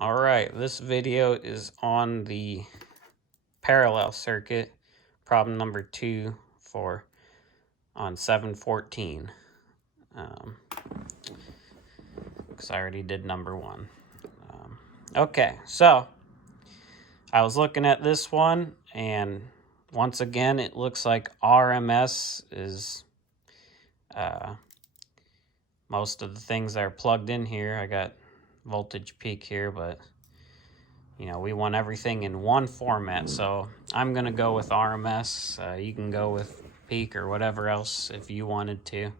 All right, this video is on the parallel circuit, problem number 2 on 714. Because I already did number 1. Okay, so I was looking at this one, and once again, it looks like RMS is most of the things that are plugged in here. I got voltage peak here, but we want everything in one format, so I'm going to go with RMS. You can go with peak or whatever else if you wanted to. I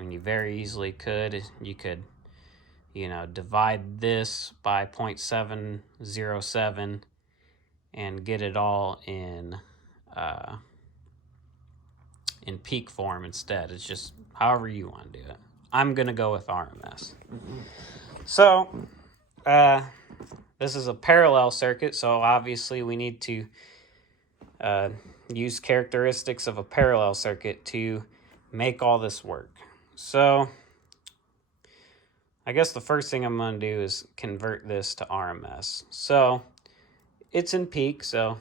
mean, you very easily could. You could, divide this by 0.707 and get it all in peak form instead. It's just however you want to do it. I'm going to go with RMS. So, this is a parallel circuit, so obviously we need to use characteristics of a parallel circuit to make all this work. So, I guess the first thing I'm going to do is convert this to RMS. So, it's in peak, so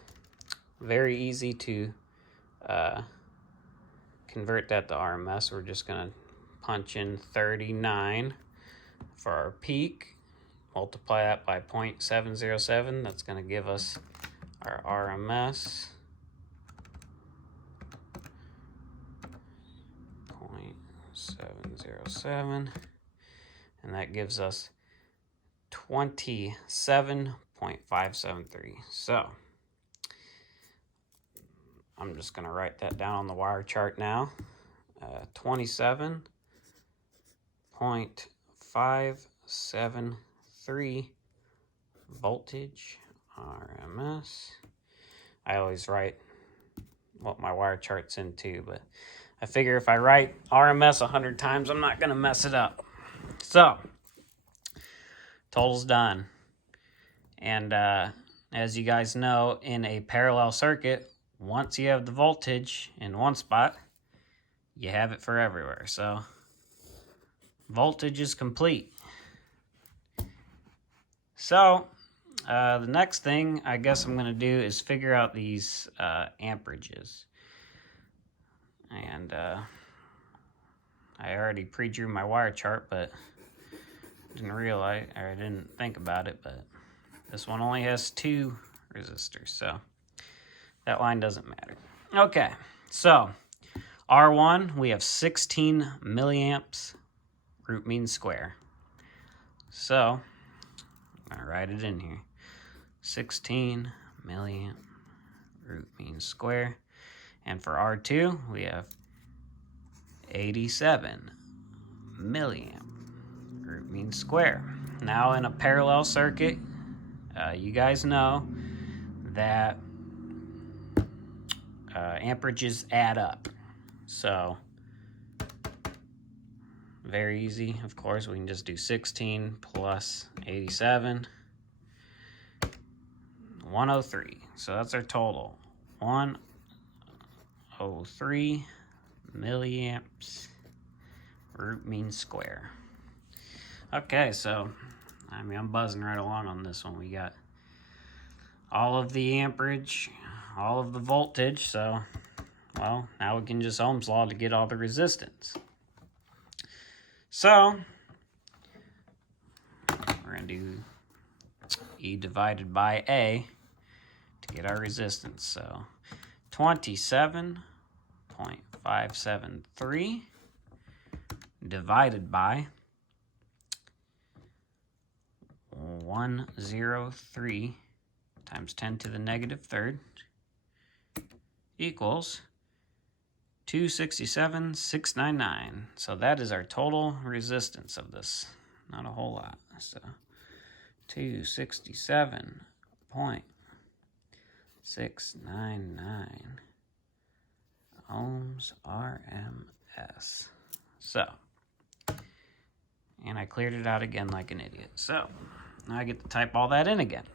very easy to convert that to RMS. We're just going to punch in 39 for our peak. Multiply that by 0.707. That's going to give us our RMS. 0.707. And that gives us 27.573. So I'm just going to write that down on the wire chart now. 27.573 voltage RMS. I always write what my wire chart's into, but I figure if I write RMS 100 times, I'm not going to mess it up. So, total's done. And as you guys know, in a parallel circuit, once you have the voltage in one spot, you have it for everywhere. So, voltage is complete. So, the next thing I guess I'm going to do is figure out these amperages. And I already pre-drew my wire chart, but I didn't think about it, but this one only has 2 resistors, so that line doesn't matter. Okay, so R1, we have 16 milliamps root mean square. So I'm gonna write it in here. 16 milliamp root mean square. And for R2, we have 87 milliamp root mean square. Now in a parallel circuit, you guys know that amperages add up. So very easy, of course, we can just do 16 plus 87, 103. So that's our total, 103 milliamps root mean square. Okay, so I'm buzzing right along on this one. We got all of the amperage, all of the voltage, so well, now we can just Ohm's law to get all the resistance. So we're going to do E divided by A to get our resistance. So 27.573 divided by 103 times 10 to the negative third equals 267,699. So that is our total resistance of this. Not a whole lot. So 267.699 ohms RMS. So, and I cleared it out again like an idiot. So now I get to type all that in again.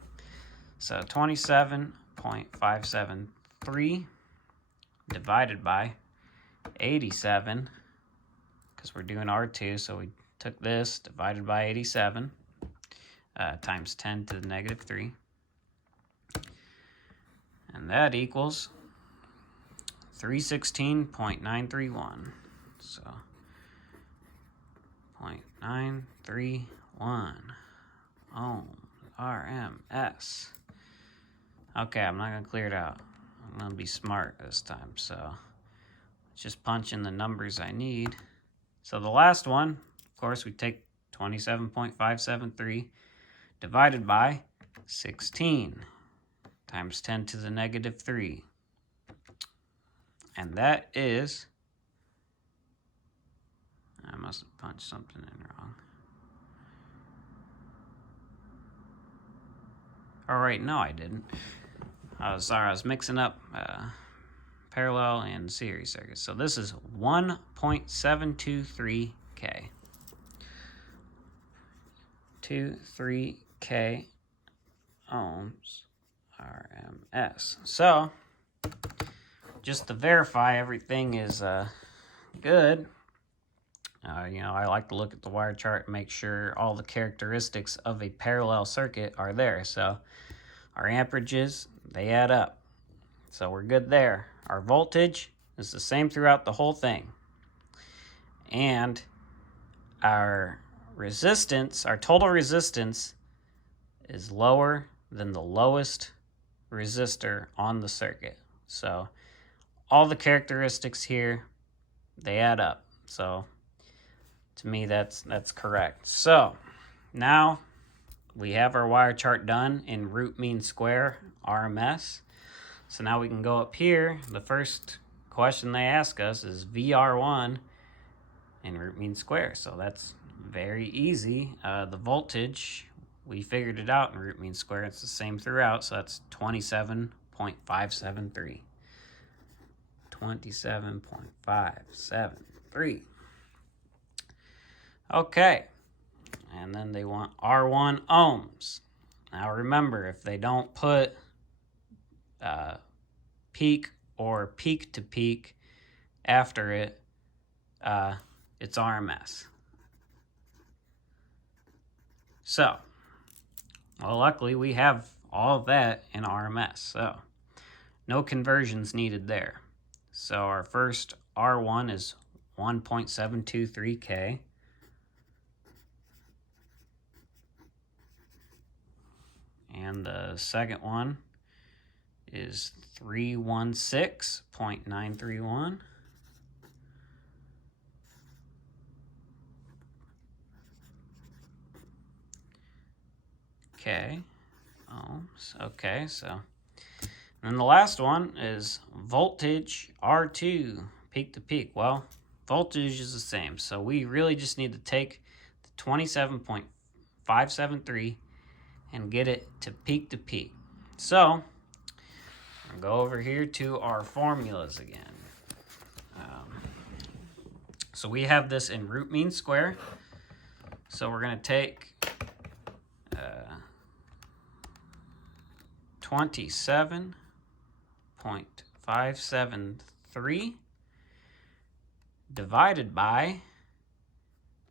So 27.573 divided by 87, because we're doing R2, so we took this, divided by 87. times 10 to the negative 3. And that equals 316.931. So 0.931 ohms RMS. Okay, I'm not going to clear it out. I'm going to be smart this time. So just punch in the numbers I need. So the last one, of course, we take 27.573 divided by 16 times 10 to the negative 3. And that is, I must have punched something in wrong. All right, no, I didn't. I was sorry, I was mixing up parallel and series circuits. So this is 1.723 K. 23 K ohms RMS. So, just to verify everything is good, I like to look at the wire chart and make sure all the characteristics of a parallel circuit are there. So, our amperages, they add up. So, we're good there. Our voltage is the same throughout the whole thing. And our resistance, our total resistance, is lower than the lowest resistor on the circuit. So all the characteristics here, they add up. So to me, that's correct. So now we have our wire chart done in root mean square RMS. So now we can go up here. The first question they ask us is VR1 in root mean square. So that's very easy. The voltage, we figured it out in root mean square. It's the same throughout, so that's 27.573. 27.573. Okay, and then they want R1 ohms. Now remember, if they don't put peak or peak to peak after it, it's RMS. So, well, luckily we have all of that in RMS, so no conversions needed there. So our first R1 is 1.723 K. And the second one is 316.931. Okay, ohms. Okay, so and then the last one is voltage R2, peak to peak. Well, voltage is the same, so we really just need to take the 27.573 and get it to peak. So I'll go over here to our formulas again. So we have this in root mean square. So we're going to take 27.573 divided by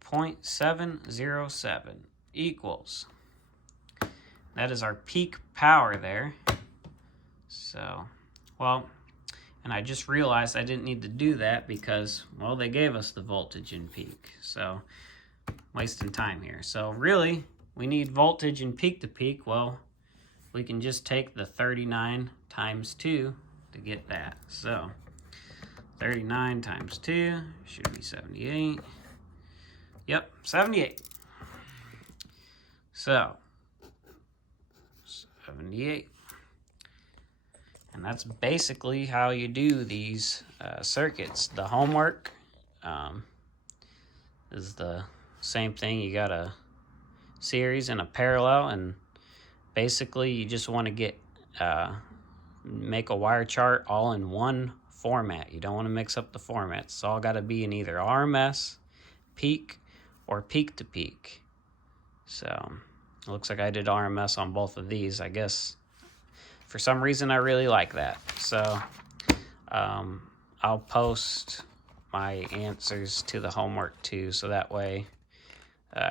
0.707 equals, that is our peak power there. So, well, and I just realized I didn't need to do that because, well, they gave us the voltage in peak. So, wasting time here. So, really, we need voltage in peak to peak. Well, we can just take the 39 times 2 to get that. So 39 times 2 should be 78. Yep, 78. So 78. And that's basically how you do these circuits. The homework is the same thing. You got a series and a parallel, and basically you just want to get make a wire chart all in one format. You don't want to mix up the formats. It's all got to be in either RMS, peak, or peak to peak. So it looks like I did RMS on both of these. I guess for some reason I really like that. So I'll post my answers to the homework too, so that way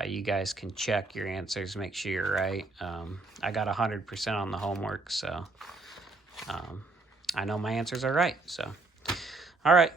you guys can check your answers, make sure you're right. I got 100% on the homework, so I know my answers are right. So, all right.